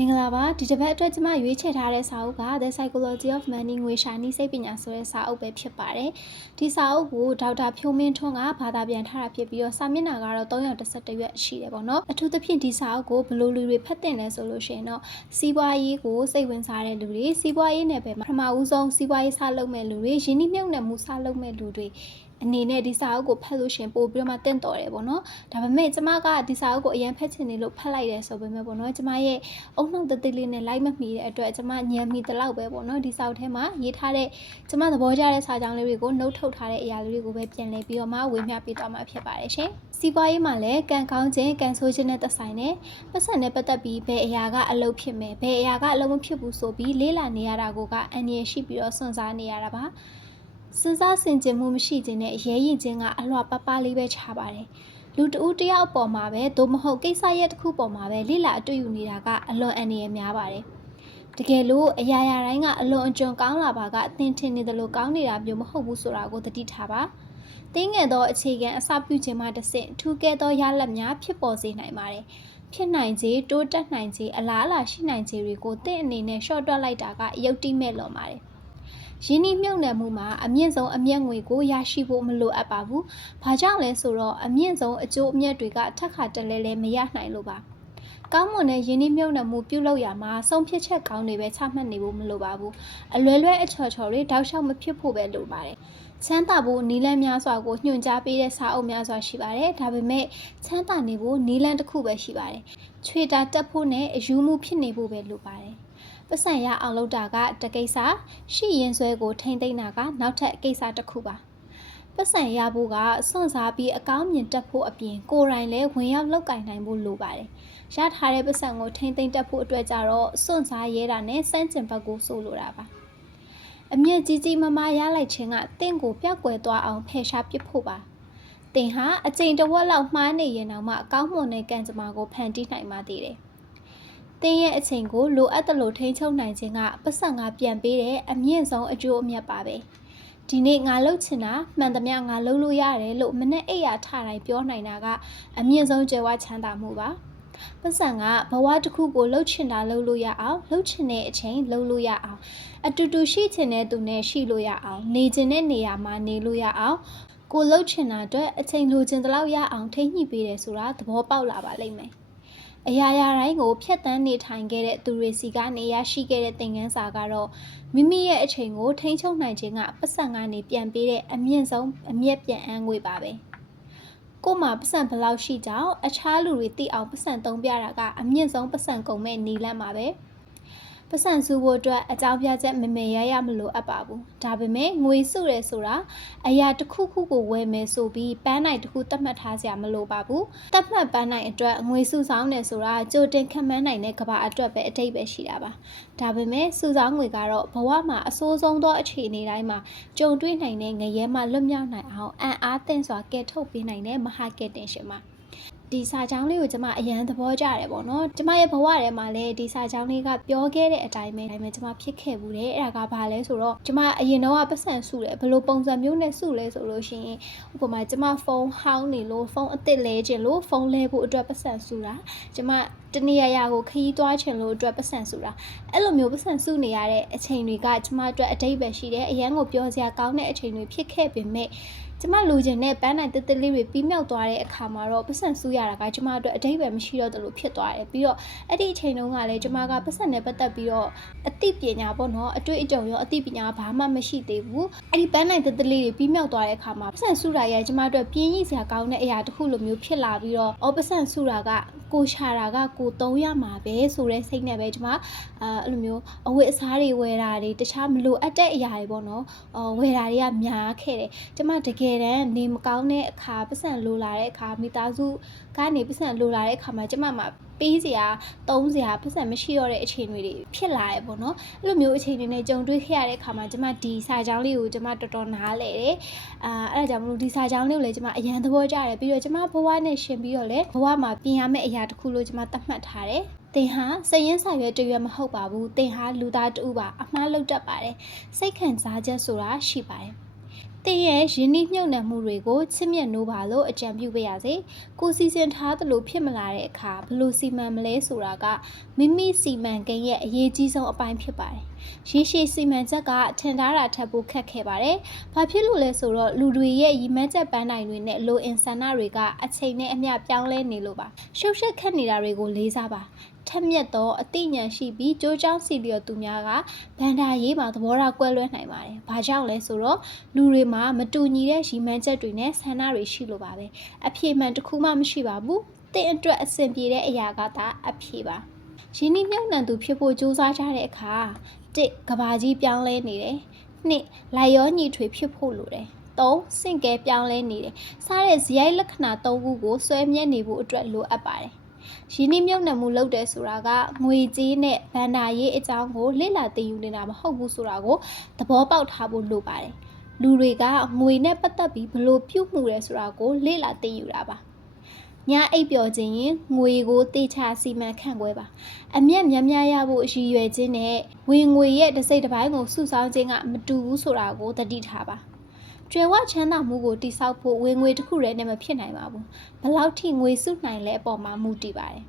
မင်္ဂလာပါဒီတစ်ပတ်အတွက်ကျမရွေးချယ်ထားတဲ့စာအုပ်က The Psychology of Money ငွေရှာနည်းစိတ်ပညာဆိုတဲ့စာအုပ်ပဲဖြစ်ပါတယ်ဒီစာအုပ်ကိုဒေါက်တာဖြိုးမင်းထွန်းကဘာသာပြန်ထားတာဖြစ်ပြီးတော့စာမျက်နှာကတော့311ရွက်ရှိတယ်ပေါ့နော်အထူးသဖြင့်ဒီစာအုပ်ကိုဘယ်လိုလူတွေဖတ်တင်လဲဆိုလို့ရှိရင်တော့စီးပွားရေးကိုစိတ်ဝင်စားတဲ့လူတွေစီးပွားရေးနယ်ပယ်မှာပထမဦးဆုံးစီးပွားရေးစလုပ်မဲ့လူတွေရင်းနှီးမြှုပ်နှံမှုစလုပ်မဲ့လူတွေ အနေနဲ့ဒီစာအုပ်ကိုဖတ်လို့ရှရင်ပို့ပြီးတော့မှတင့်တော်တယ်ပေါ့နော်ဒါပေမဲ့ကျမကဒီစာအုပ်ကိုအရင်ဖတ်ချင်နေလို့ဖတ်လိုက်တယ်ဆိုပေမဲ့ပေါ့နော်ကျမရဲ့အုံနှောက်တသိလေးနဲ့လိုက်မမီတဲ့အတွက်ကျမညံမီတလောက်ပဲပေါ့နော်ဒီစာအုပ်ထဲမှာရေးထားတဲ့ကျမသဘောကျတဲ့စာကြောင်းလေးတွေကိုနှုတ်ထုတ်ထားတဲ့အရာလေးတွေကိုပဲပြန်လည်ပြီးတော့မှဝေမျှပေးသွားမှာဖြစ်ပါတယ်ရှင်စီးပွားရေးမှာလည်းကံကောင်းခြင်းကံဆိုးခြင်းနဲ့သက်ဆိုင်တယ်ပတ်စံနဲ့ပတ်သက်ပြီးဘယ်အရာကအလုပ်ဖြစ်မယ်ဘယ်အရာကအလုပ်မဖြစ်ဘူးဆိုပြီးလေးလာနေရတာကိုကအန်ရရှိပြီးတော့စွန့်စားနေရတာပါ စဉ်းစားဆင်ခြင်မှုမရှိခြင်းနဲ့ရဲရင်ခြင်းကအလွှပပလေးပဲခြားပါတယ်လူတဦးတယောက်ပေါ်မှာပဲသို့မဟုတ်ကိစ္စရက်တစ်ခုပေါ်မှာပဲလိလာအတွေ့ယူနေတာကအလွန်အန္တရာယ်များပါတယ်တကယ်လို့အရာရာတိုင်းကအလွန်အကျွံကောင်းလာပါကအသင်ထင်နေတယ်လို့ကောင်းနေတာမျိုးမဟုတ်ဘူးဆိုတာကိုသတိထားပါတင်းငယ်သောအခြေခံအစပြုခြင်းမှတစ်ဆင့်ထူးကဲသောရလဒ်များဖြစ်ပေါ်စေနိုင်ပါတယ်ဖြစ်နိုင်ခြေတိုးတက်နိုင်ခြေအလားအလာရှိနိုင်ခြေတွေကိုတင့်အနေနဲ့ရှော့တွက်လိုက်တာကရုပ်တိမဲ့လွန်ပါတယ် ရင်းနှီးမြှုပ်နှံမှုမှာအမြင့်ဆုံးအမျက်ငွေကိုရရှိဖို့မလိုအပ်ပါဘူး။ဘာကြောင့်လဲဆိုတော့အမြင့်ဆုံးအကျိုးအမြတ်တွေကထက်ခါတလဲလဲမရနိုင်လို့ပါ။ကောင်းမွန်တဲ့ရင်းနှီးမြှုပ်နှံမှုပြုလုပ်ရမှာဆုံးဖြတ်ချက်ကောင်းတွေပဲချမှတ်နေဖို့မလိုပါဘူး။အလွယ်လွယ်အချော်ချော်တွေတောက်လျှောက်မဖြစ်ဖို့ပဲလိုပါတယ်။ချမ်းသာဖို့နီလန်းများစွာကိုညွှန်ကြားပေးတဲ့စာအုပ်များစွာရှိပါတယ်။ဒါပေမဲ့ချမ်းသာနေဖို့နီလန်းတစ်ခုပဲရှိပါတယ်။ချွေတာတက်ဖို့နဲ့အယူမှုဖြစ်နေဖို့ပဲလိုပါတယ်။ ပတ်စံရအောင်လုပ်တာကတကိစ္စရှိရင်ဆွဲကိုထိမ့်သိမ့်တာကနောက်ထပ်ကိစ္စတစ်ခုပါပတ်စံရဖို့ကစွန့်စားပြီးအကောင်းမြင်တက်ဖို့အပြင်ကိုယ်တိုင်လည်းဝင်ရောက်လောက်ကင်နိုင်ဖို့လိုပါတယ်ရထားတဲ့ပတ်စံကိုထိမ့်သိမ့်တက်ဖို့အတွက်ကြတော့စွန့်စားရဲတာနဲ့စမ်းကျင်ဘက်ကိုဆိုလိုတာပါအမြင့်ကြီးကြီးမမရလိုက်ခြင်းကတင့်ကိုပြောက်ကွယ်သွားအောင်ဖယ်ရှားပစ်ဖို့ပါတင်ဟာအချိန်တစ်ဝက်လောက်မှားနေရင်တော့မှအကောင်းမွန်တဲ့ကံကြမ္မာကိုဖန်တီးနိုင်ပါသေးတယ် တင်းရဲ့အချိန်ကိုလိုအပ်သလိုထိန်းချုပ်နိုင်ခြင်းကပတ်စံကပြန်ပေးတဲ့အမြင့်ဆုံးအကျိုးအမြတ်ပါပဲဒီနေ့ငါလှုပ်ချင်တာမှန်သမျှငါလှုပ်လို့ရတယ်လို့မနဲ့အိယာထတိုင်းပြောနိုင်တာကအမြင့်ဆုံးကြွယ်ဝချမ်းသာမှုပါပတ်စံကဘဝတစ်ခုကိုလှုပ်ချင်တာလှုပ်လို့ရအောင်လှုပ်ချင်တဲ့အချိန်လှုပ်လို့ရအောင်အတူတူရှိချင်တဲ့သူနဲ့ရှိလို့ရအောင်နေချင်တဲ့နေရာမှာနေလို့ရအောင်ကိုလှုပ်ချင်တာအတွက်အချိန်လိုချင်တဲ့လောက်ရအောင်ထိမ့်ညှိပေးတယ်ဆိုတာသဘောပေါက်လာပါလိမ့်မယ် အရာရာတိုင်းကိုဖျက်ဆီးနေထိုင်ခဲ့တဲ့သူတွေစီကနေရရှိခဲ့တဲ့သင်ခန်းစာကတော့မိမိရဲ့အချိန်ကိုထိန်းချုပ်နိုင်ခြင်းကပတ်စံကနေပြန်ပေးတဲ့အမြင့်ဆုံးအမျက်ပြန်အန်းငွေပါပဲကို့မှာပတ်စံဘလောက်ရှိကြောင်းအခြားလူတွေသိအောင်ပတ်စံသုံးပြတာကအမြင့်ဆုံးပတ်စံကုန်မဲ့နီလန့်ပါပဲ။ ပတ်စံစုဖို့အတွက်အကြောင်းပြချက်မမေရရမလို့အပ်ပါဘူးဒါပေမဲ့ငွေစုတယ်ဆိုတာအရာတစ်ခုခုကိုဝယ်မယ်ဆိုပြီးပန်းနိုင်တစ်ခုသတ်မှတ်ထားစရာမလိုပါဘူးသတ်မှတ်ပန်းနိုင်အတွက်ငွေစုဆောင်တယ်ဆိုတာကြိုတင်ခံမှန်းနိုင်တဲ့ကဘာအတွက်ပဲအတိတ်ပဲရှိတာပါဒါပေမဲ့စုဆောင်ငွေကတော့ဘဝမှာအဆိုးဆုံးသောအခြေအနေတိုင်းမှာကြုံတွေ့နိုင်တဲ့ငရဲမှလွတ်မြောက်နိုင်အောင်အံ့အားသင့်စွာကယ်ထုတ်ပေးနိုင်တဲ့မဟာကယ်တင်ရှင်ပါ ဒီစာကြောင်းလေးကိုကျမအရန်သဘောကျတယ်ပေါ့နော်ကျမရဲ့ဘဝထဲမှာလည်းဒီစာကြောင်းလေးကပြောခဲ့တဲ့အတိုင်းပဲဒါပေမဲ့ကျမဖြစ်ခဲ့ဘူးတယ်အဲ့ဒါကဘာလဲဆိုတော့ကျမအရင်တော့ပတ်စံစုတယ်ဘယ်လိုပုံစံမျိုးနဲ့စုလဲဆိုလို့ရှိရင်ဥပမာကျမဖုန်းဟောင်းနေလို့ဖုန်းအစ်စ်လဲခြင်းလို့ဖုန်းလဲဖို့အတွက်ပတ်စံစုတာကျမတနေရရာကိုခရီးသွားချင်လို့အတွက်ပတ်စံစုတာအဲ့လိုမျိုးပတ်စံစုနေရတဲ့အချိန်တွေကကျမအတွက်အတိတ်ပဲရှိတယ်အရန်ကိုပြောစရာကောင်းတဲ့အချိန်တွေဖြစ်ခဲ့ပေမဲ့ ကျမလူချင်တဲ့ပန်းနိုင်တက်တက်လေးတွေပြီးမြောက်သွားတဲ့အခါမှာတော့ပတ်စံဆူရတာကကျမအတွက်အတိတ်ပဲမရှိတော့တယ်လို့ဖြစ်သွားတယ်ပြီးတော့အဲ့ဒီအချိန်တုန်းကလည်းကျမကပတ်စံနဲ့ပတ်သက်ပြီးတော့အသိပညာပေါ့နော်အတွေ့အကြုံရောအသိပညာဘာမှမရှိသေးဘူးအဲ့ဒီပန်းနိုင်တက်တက်လေးတွေပြီးမြောက်သွားတဲ့အခါမှာပတ်စံဆူတာရဲ့ကျမအတွက်ပြင်းရည်စရာကောင်းတဲ့အရာတစ်ခုလိုမျိုးဖြစ်လာပြီးတော့အော်ပတ်စံဆူတာကကိုရှာတာကကိုသုံးရမှာပဲဆိုတဲ့စိတ်နဲ့ပဲကျမအာအဲ့လိုမျိုးအဝတ်အစားတွေဝယ်တာတွေတခြားမလိုအပ်တဲ့အရာတွေပေါ့နော်အော်ဝယ်တာတွေကများခဲ့တယ်ကျမတကယ်တမ်းနေမကောင်းတဲ့အခါပတ်စံလိုလာတဲ့အခါမိသားစုကနေပတ်စံလိုလာတဲ့အခါမှာကျမမှာပေးစရာသုံးစရာပတ်စံမရှိတော့တဲ့အခြေအနေတွေဖြစ်လာတယ်ပေါ့နော်အဲ့လိုမျိုးအခြေအနေနဲ့ကြုံတွေ့ခဲ့ရတဲ့အခါမှာကျမဒီစာကြောင်းလေးကိုကျမတော်တော်နားလဲတယ်အာအဲ့ဒါကြောင့်မလို့ဒီစာကြောင်းလေးကိုလည်းကျမအရန်သဘောကျတယ်ပြီးတော့ကျမဘဝနဲ့ရှင်ပြီးတော့လည်းဘဝမှာပြင်ရမယ့်အရာတစ်ခုလို့ကျမသတ်မှတ်ထားတယ်တင်ဟာစရင်စာရွက်တရွက်မဟုတ်ပါဘူးတင်ဟာလူသားတူပါအမှားလုပ်တတ်ပါတယ်စိတ်ခံစားချက်ဆိုတာရှိပါတယ် တတင်ရဲ့ရင်းနှီးမြှုပ်နှံမှုတွေကိုချစ်မြတ်နိုးပါလို့အကြံပြုပေးရစေ။ကိုစီစဉ်ထားသလိုဖြစ်မလာတဲ့အခါဘယ်လို့စီမံမလဲဆိုတာကမိမိစီမံကိန်းရဲ့အရေးကြီးဆုံးအပိုင်းဖြစ်ပါတယ်။ရေရှည်စီမံချက်ကထင်ထားတာထပ်ဖို့ခက်ခဲပါတယ်။ဘာဖြစ်လို့လဲဆိုတော့လူတွေရဲ့ရည်မှန်းချက်ပန်းတိုင်တွေနဲ့လိုအင်ဆန္ဒတွေကအချိန်နဲ့အမျှပြောင်းလဲနေလို့ပါ။ရှုပ်ရှက်ခက်နေတာတွေကိုလေးစားပါ။ ထက်မြက်သောအသိဉာဏ်ရှိပြီးကြိုးကြောင်းစီလျော်သူများကဗန္ဒာရေးမှာသဘောထားကွဲလွဲနိုင်ပါတယ်။ဘာကြောင့်လဲဆိုတော့လူတွေမှာမတူညီတဲ့ရည်မှန်းချက်တွေနဲ့ဆန္ဒတွေရှိလို့ပါပဲ။အဖြေမှန်တစ်ခုမှမရှိပါဘူး။တဲ့အတွက်အဆင်ပြေတဲ့အရာကသာအဖြေပါ။ရင်းနှီးမြှုပ်နှံသူဖြစ်ဖို့ကြိုးစားကြတဲ့အခါတစ်ကဘာကြီးပြောင်းလဲနေတယ်။နှစ်လိုက်ရောညီထွေဖြစ်ဖို့လိုတယ်။သုံးစင့်ကဲပြောင်းလဲနေတယ်။စားတဲ့ဇယိုက်လက္ခဏာ၃ခုကိုစွဲမြဲနေဖို့အတွက်လိုအပ်ပါတယ်။ ရင်းနှီးမြှုပ်နှံမှုလုပ်တယ်ဆိုတာကငွေကြေးနဲ့ဗန္ဒာရေးအကြောင်းကိုလေ့လာသိယူနေတာမဟုတ်ဘူးဆိုတာကိုသဘောပေါက်ထားဖို့လိုပါတယ်။လူတွေကငွေနဲ့ပတ်သက်ပြီးဘလို့ပြုတ်မှုလဲဆိုတာကိုလေ့လာသိယူတာပါ။ညအိပ်ပျော်ခြင်းရင်ငွေကိုတေချာစီမံခန့်ခွဲပါအမျက်များများရဖို့အရည်ရွယ်ခြင်းနဲ့ဝင်ငွေရဲ့တစ်စိတ်တစ်ပိုင်းကိုစုဆောင်းခြင်းကမတူဘူးဆိုတာကိုသတိထားပါ ကျွယ်ဝချမ်းသာမှုကိုတိဆောက်ဖို့ဝင်ငွေတစ်ခုတည်းနဲ့မဖြစ်နိုင်ပါဘူးဘလောက်ထိငွေစုနိုင်လဲအပေါ်မှာမူတည်ပါတယ်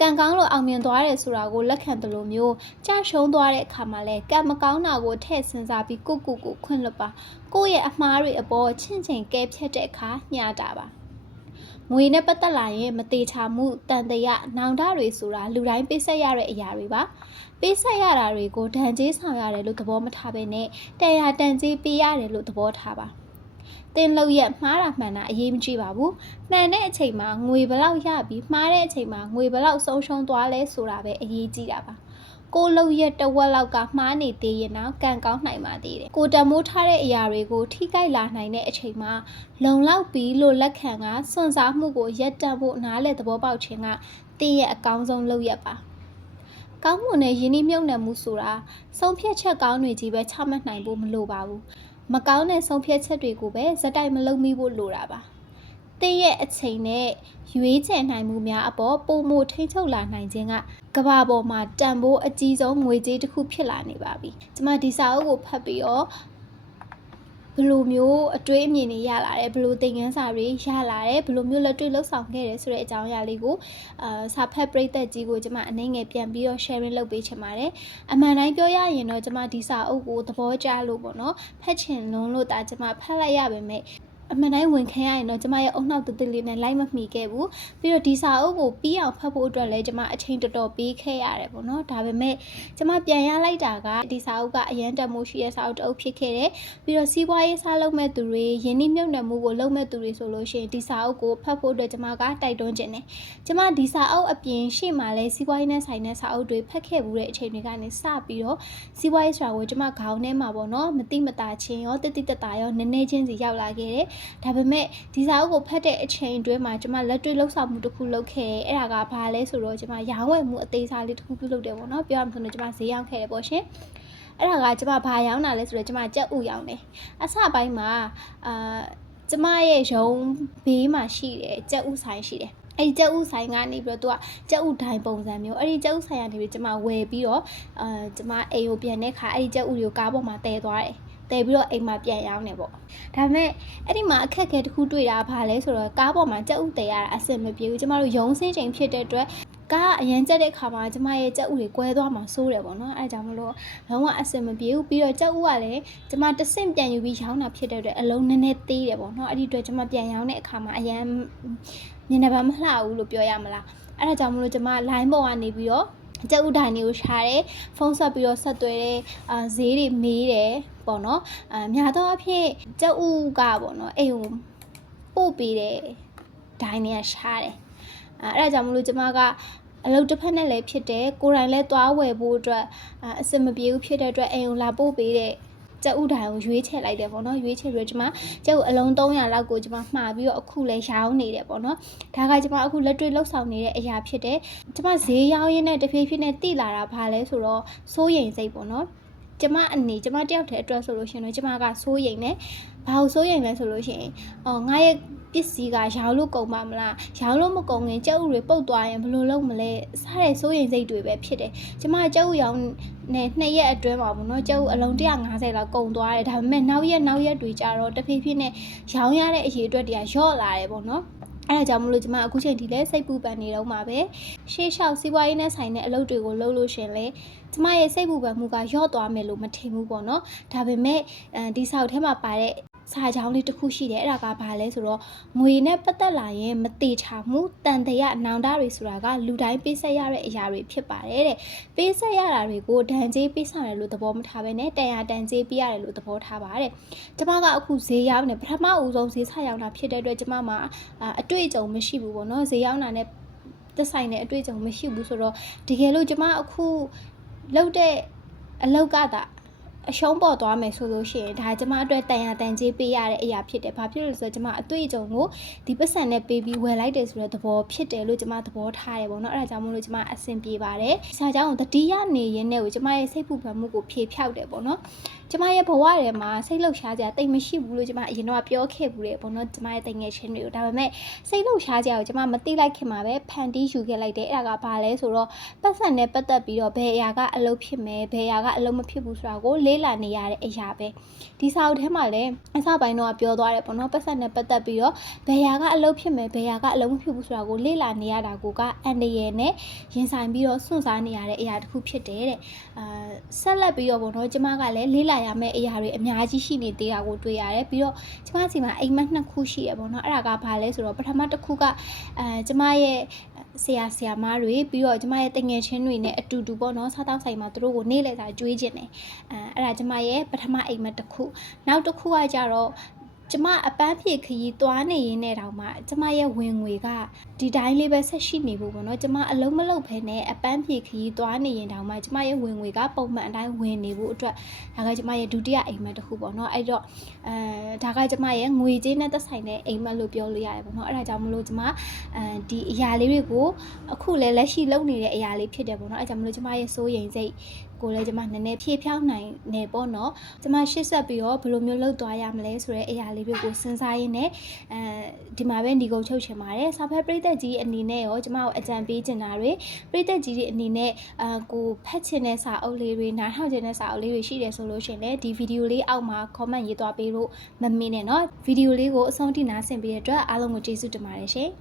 ကံကောင်းလို့အောင်မြင်သွားတယ်ဆိုတာကိုလက်ခံတယ်လို့မျိုးကြာရှုံးသွားတဲ့အခါမှာလဲကံမကောင်းတာကိုထည့်စဉ်းစားပြီးကိုကိုကိုခွင့်လွတ်ပါကိုယ့်ရဲ့အမှားတွေအပေါ်ချင့်ချိန်ကဲဖြတ်တဲ့အခါညှာတာပါ ငွေနဲ့ပတ်သက်လာရင်မသေးချာမှုတန်တရာနောင်တတွေဆိုတာလူတိုင်းပေးဆက်ရတဲ့အရာတွေပါပေးဆက်ရတာတွေကိုဒဏ်ကြေးဆောင်ရတယ်လို့သဘောမထားဘဲနဲ့တရားတန်ကြေးပေးရတယ်လို့သဘောထားပါတင်လို့ရမှားတာမှန်တာအရေးမကြီးပါဘူး။မှန်တဲ့အချိန်မှာငွေဘလောက်ရပြီးမှားတဲ့အချိန်မှာငွေဘလောက်ဆုံးရှုံးသွားလဲဆိုတာပဲအရေးကြီးတာပါ။ ကိုလုံရက်တဝက်လောက်ကမှားနေသေးရင်တော့ကံကောင်းနိုင်ပါသေးတယ်။ကိုတမိုးထားတဲ့အရာတွေကိုထိခိုက်လာနိုင်တဲ့အချိန်မှာလုံလောက်ပြီးလို့လက်ခံကစွန့်စားမှုကိုရက်တန့်ဖို့နားလေသဘောပေါက်ခြင်းကတင့်ရဲ့အကောင်းဆုံးလုပ်ရက်ပါ။ကောင်းမွန်တဲ့ယင်းနှမြုံနှံမှုဆိုတာဆုံးဖြတ်ချက်ကောင်းတွေကြီးပဲချမှတ်နိုင်ဖို့မလိုပါဘူး။မကောင်းတဲ့ဆုံးဖြတ်ချက်တွေကိုပဲဇက်တိုက်မလုပ်မိဖို့လိုတာပါ။ တင်းရဲ့အချိန်နဲ့ရွေးချယ်နိုင်မှုများအပေါ်ပုံမထိန်ချုပ်လာနိုင်ခြင်းကကဘာပေါ်မှာတန်ဖိုးအကြီးဆုံးငွေကြေးတစ်ခုဖြစ်လာနေပါပြီ။ကျွန်မဒီစာအုပ်ကိုဖတ်ပြီးတော့ဘယ်လိုမျိုးအတွေးအမြင်တွေရလာတယ်ဘယ်လိုသင်ခန်းစာတွေရလာတယ်ဘယ်လိုမျိုးလက်တွေ့လှုပ်ဆောင်ခဲ့တယ်ဆိုတဲ့အကြောင်းအရာလေးကိုအာစာဖတ်ပရိသတ်ကြီးကိုကျွန်မအနေငယ်ပြန်ပြီးတော့ sharing လုပ်ပေးချင်ပါတယ်အမှန်တိုင်းပြောရရင်တော့ကျွန်မဒီစာအုပ်ကိုသဘောကျလို့ပေါ့နော်ဖတ်ချင်လုံးလို့ဒါကျွန်မဖတ်လိုက်ရပါမယ် အမှန်တိုင်းဝင်ခံရရင်တော့ကျမရဲ့အုံနောက်တသလေးနဲ့လိုက်မမှီခဲ့ဘူးပြီးတော့ဒီစာအုပ်ကိုပြီးအောင်ဖတ်ဖို့အတွက်လည်းကျမအချိန်တော်တော်ပေးခဲ့ရတယ်ပေါ့နော်ဒါပေမဲ့ကျမပြန်ရလိုက်တာကဒီစာအုပ်ကအရန်တမိုးရှိတဲ့စာအုပ်တစ်အုပ်ဖြစ်ခဲ့တယ်ပြီးတော့စီးပွားရေးစားလုပ်မဲ့သူတွေယင်းနှိမ့်မြုပ်နှံမှုကိုလုပ်မဲ့သူတွေဆိုလို့ရှိရင်ဒီစာအုပ်ကိုဖတ်ဖို့အတွက်ကျမကတိုက်တွန်းခြင်းတယ်ကျမဒီစာအုပ်အပြင်ရှေ့မှာလည်းစီးပွားရေးနဲ့ဆိုင်တဲ့စာအုပ်တွေဖတ်ခဲ့မှုတဲ့အချိန်တွေကနေစပြီးတော့စီးပွားရေးဆိုတာကိုကျမခေါင်းထဲမှာပေါ့နော်မတိမတာချင်းရောတိတိတတာရောနည်းနည်းချင်းစီရောက်လာခဲ့တယ်ဒါပေမဲ့ဒီစာအုပ်ကိုဖတ်တဲ့အချိန်အတွင်းမှာကျွန်မလက်တွေ့လှုပ်ဆောင်မှုတစ်ခုလုပ်ခဲ့တယ်အဲ့ဒါကဘာလဲဆိုတော့ကျွန်မရောင်းဝယ်မှုအသေးစားလေးတစ်ခုပြုလုပ်တယ်ပေါ့နော်ပြောရမှာဆိုတော့ကျွန်မဈေးရောင်းခဲ့တယ်ပေါ့ရှင်အဲ့ဒါကကျွန်မဘာရောင်းတာလဲဆိုတော့ကျွန်မကြက်ဥရောင်းတယ်အစပိုင်းမှာအာကျမရဲ့ရုံဘေးမှာရှိတယ်ကြက်ဥဆိုင်ရှိတယ်အဲ့ဒီကြက်ဥဆိုင်ကနေပြီးတော့သူကကြက်ဥဒိုင်ပုံစံမျိုးအဲ့ဒီကြက်ဥဆိုင်ကနေပြီးကျမဝယ်ပြီးတော့အာကျမအိမ်ကိုပြန်တဲ့ခါအဲ့ဒီကြက်ဥတွေကိုကားပေါ်မှာတည်သွားတယ် တည်ပြီးတော့အိမ်မှာပြန်ရောက်နေပေါ့ဒါပေမဲ့အဲ့ဒီမှာအခက်အခဲတစ်ခုတွေ့တာဘာလဲဆိုတော့ကားပေါ်မှာကြက်ဥတည်ရတာအဆင်မပြေဘူးကျမတို့ရုံစင်းချိန်ဖြစ်တဲ့အတွက်ကားအရန်ကြက်တဲ့ခါမှာကျမရဲ့ကြက်ဥတွေကွဲသွားမှစိုးတယ်ပေါ့နော်အဲဒါကြောင့်မလို့လုံးဝအဆင်မပြေဘူးပြီးတော့ကြက်ဥကလည်းကျမတဆင့်ပြန်ယူပြီးရောင်းတာဖြစ်တဲ့အတွက်အလုံးနည်းနည်းသေးတယ်ပေါ့နော်အဲ့ဒီအတွက်ကျမပြန်ရောင်းတဲ့အခါမှာအရန်မျက်နှာပါမလှဘူးလို့ပြောရမလားအဲ့ဒါကြောင့်မလို့ကျမ line ပေါ်ကနေပြီးတော့ ကျက်ဥဒိုင်တွေကိုရှားတယ်ဖုန်းဆက်ပြီးတော့ဆက်သွယ်တယ်အာဈေးတွေမေးတယ်ပေါ့နော်အာများသောအားဖြင့်ကျက်ဥကပေါ့နော်အိမ်ကိုပို့ပေးတယ်ဒိုင်တွေကရှားတယ်အာအဲ့ဒါကြောင့်မလို့ကျမကအလုပ်တစ်ဖက်နဲ့လည်းဖြစ်တယ်ကိုယ်တိုင်လည်းသွားဝယ်ဖို့အတွက်အဆင်မပြေဘူးဖြစ်တဲ့အတွက်အိမ်ကိုလာပို့ပေးတဲ့ ကျဥတိုင်ကိုရွေးချယ်လိုက်တယ်ပေါ့နော်ရွေးချယ်ပြီးတော့ကျွန်မကျဥအလုံး300လောက်ကိုကျွန်မမှာပြီးတော့အခုလဲရောင်းနေတယ်ပေါ့နော်ဒါကကျွန်မအခုလက်တွေ့လှုပ်ဆောင်နေတဲ့အရာဖြစ်တယ်ကျွန်မဈေးရောင်းရင်းနဲ့တဖြည်းဖြည်းနဲ့တိလာတာဘာလဲဆိုတော့စိုးရိမ်စိတ်ပေါ့နော်ကျမအနေကျမတယောက်တည်းအတွက်ဆိုလို့ရှရင်တော့ကျမကစိုးရိမ်နေ ဘာလို့စိုးရိမ်လဲဆိုလို့ရှရင်အော်ငါရဲ့ပစ္စည်းကရောင်းလို့ကုန်ပါမလားရောင်းလို့မကုန်ရင်ကျုပ်ဥတွေပုတ်သွားရင်ဘယ်လိုလုပ်မလဲစားတဲ့စိုးရိမ်စိတ်တွေပဲဖြစ်တယ်ကျမကျုပ်ဥရောင်းနေနှစ်ရက်အတွင်းပါဘူးเนาะကျုပ်ဥအလုံး150လောက်ကုန်သွားတယ်ဒါပေမဲ့နောက်ရက်နောက်ရက်တွေကြတော့တဖြည်းဖြည်းနဲ့ရောင်းရတဲ့အရေးအတွက်တွေကရော့လာတယ်ပေါ့နော်အဲ့ဒါကြောင့်မလို့ကျမအခုချိန်ထိလည်းစိတ်ပူပန်နေတော့မှာပဲရှေးလျှောက်စီးပွားရေးနဲ့ဆိုင်တဲ့အလုပ်တွေကိုလုပ်လို့ရှရင်လေကျမရဲ့စိတ်ပူပန်မှုကရော့သွားမယ်လို့မထင်ဘူးပေါ့နော်ဒါပေမဲ့အဲဒီဆောက်ထဲမှာပါတဲ့ စာကြောင်းလေးတစ်ခုရှိတယ်အဲ့ဒါကဘာလဲဆိုတော့ငွေနဲ့ပတ်သက်လာရင်မတေချာမှုတန်တရာနောင်တတွေဆိုတာကလူတိုင်းပေးဆက်ရတဲ့အရာတွေဖြစ်ပါတယ်တဲ့ပေးဆက်ရတာတွေကိုဒဏ်ကြေးပေးဆောင်တယ်လို့သဘောမထားဘဲနဲ့တန်ရာတန်ကြေးပေးရတယ်လို့သဘောထားပါတယ်ကျမကအခုဈေးရောက်နေပထမဦးဆုံးဈေးဆရောက်တာဖြစ်တဲ့အတွက်ကျမမှာအာအတွေ့အကြုံမရှိဘူးပေါ့နော်ဈေးရောက်တာနဲ့သက်ဆိုင်တဲ့အတွေ့အကြုံမရှိဘူးဆိုတော့တကယ်လို့ကျမအခုလောက်တဲ့အလောက်ကတာ အရှုံးပေါ်သွားမယ်ဆိုလို့ရှိရင်ဒါကျမအတွက်တန်ရာတန်ကြေးပေးရတဲ့အရာဖြစ်တယ်။ဘာဖြစ်လို့လဲဆိုတော့ကျမအတွေ့အကြုံကိုဒီပတ်စံနဲ့ပေးပြီးဝယ်လိုက်တယ်ဆိုတဲ့သဘောဖြစ်တယ်လို့ကျမသဘောထားတယ်ပေါ့နော်။အဲဒါကြောင့်မို့လို့ကျမအဆင်ပြေပါတယ်။ဆရာကြောင့်တတိယနေရင်းနဲ့ကိုကျမရဲ့စိတ်ပူပန်မှုကိုဖြေဖြောက်တယ်ပေါ့နော်။ ကျမရဲ့ဘဝထဲမှာစိတ်လှုပ်ရှားစရာတိတ်မရှိဘူးလို့ကျမအရင်တော့ပြောခဲ့ဘူးတယ်ပေါ့နော်။ကျမရဲ့တငယ်ချင်းတွေကိုဒါပေမဲ့စိတ်လှုပ်ရှားစရာကိုကျမမသိလိုက်ခင်မှာပဲဖန်တီးယူခဲ့လိုက်တယ်။အဲဒါကဘာလဲဆိုတော့ပတ်စံနဲ့ပတ်သက်ပြီးတော့ဘယ်အရာကအလုပ်ဖြစ်မယ်ဘယ်အရာကအလုပ်မဖြစ်ဘူးဆိုတာကိုလေးလာနေရတဲ့အရာပဲဒီစာအုပ်ထဲမှာလည်းအစပိုင်းတော့ပြောသွားတယ်ပေါ့နော်ပတ်စံနဲ့ပတ်သက်ပြီးတော့ဘယ်ရာကအလုပ်ဖြစ်မယ်ဘယ်ရာကအလုပ်မဖြစ်ဘူးဆိုတာကိုလေ့လာနေရတာကိုကအန်ဒီရယ်နဲ့ရင်ဆိုင်ပြီးတော့စွန့်စားနေရတဲ့အရာတစ်ခုဖြစ်တယ်တဲ့အာဆက်လက်ပြီးတော့ပေါ့နော်ကျမကလည်းလေ့လာရမယ့်အရာတွေအများကြီးရှိနေသေးတာကိုတွေ့ရတယ်ပြီးတော့ကျမစီမှာအိမ်မက်နှစ်ခုရှိရပေါ့နော်အဲ့ဒါကဘာလဲဆိုတော့ပထမတစ်ခုကအဲကျမရဲ့ဆရာဆရာမတွေပြီးတော့ကျမရဲ့တငယ်ချင်းတွေနဲ့အတူတူပေါ့နော်စားတောက်ဆိုင်မှာသူတို့ကိုနေ့လည်စာကျွေးခြင်းတယ်အဲအဲ့ဒါကျမရဲ့ပထမအိမ်မက်တစ်ခုနောက်တစ်ခုကကြတော့ ကျမအပန်းဖြေခရီးသွားနေရင်းနဲ့တောင်မှကျမရဲ့ဝင်ငွေကဒီတိုင်းလေးပဲဆက်ရှိနေဖို့ပေါ့နော်ကျမအလုံးမလုံးဖဲနဲ့အပန်းဖြေခရီးသွားနေရင်တောင်မှကျမရဲ့ဝင်ငွေကပုံမှန်အတိုင်းဝင်နေဖို့အတွက်ဒါကကျမရဲ့ဒုတိယအိမ်မက်တစ်ခုပေါ့နော်အဲ့တော့အဲဒါကကျမရဲ့ငွေကြေးနဲ့သက်ဆိုင်တဲ့အိမ်မက်လို့ပြောလို့ရတယ်ပေါ့နော်အဲ့ဒါကြောင့်မလို့ကျမအဲဒီအရာလေးတွေကိုအခုလည်းလက်ရှိလုပ်နေတဲ့အရာလေးဖြစ်တယ်ပေါ့နော်အဲ့ဒါကြောင့်မလို့ကျမရဲ့စိုးရိမ်စိတ် ကိုလည်းကျမနည်းနည်းဖြည့်ဖြောင်းနိုင်နေပေါ့နော်ကျမရှေ့ဆက်ပြီးတော့ဘယ်လိုမျိုးလုပ်သွားရမလဲဆိုတဲ့အရာလေးတွေကိုစဉ်းစားရင်းနဲ့အဲဒီမှာပဲညီကုန်းချုပ်ချင်ပါတယ်စာဖက်ပရိသတ်ကြီးအနေနဲ့ရောကျမကိုအကြံပေးချင်တာတွေပရိသတ်ကြီးတွေအနေနဲ့အာကိုဖတ်ချင်တဲ့စာအုပ်လေးတွေနားထောင်ချင်တဲ့စာအုပ်လေးတွေရှိတယ်ဆိုလို့ရှိရင်လည်းဒီဗီဒီယိုလေးအောက်မှာ comment ရေးသွားပေးလို့မမင်းနဲ့เนาะဗီဒီယိုလေးကိုအဆုံးထိနားဆင်ပေးတဲ့အတွက်အားလုံးကိုကျေးဇူးတင်ပါတယ်ရှင်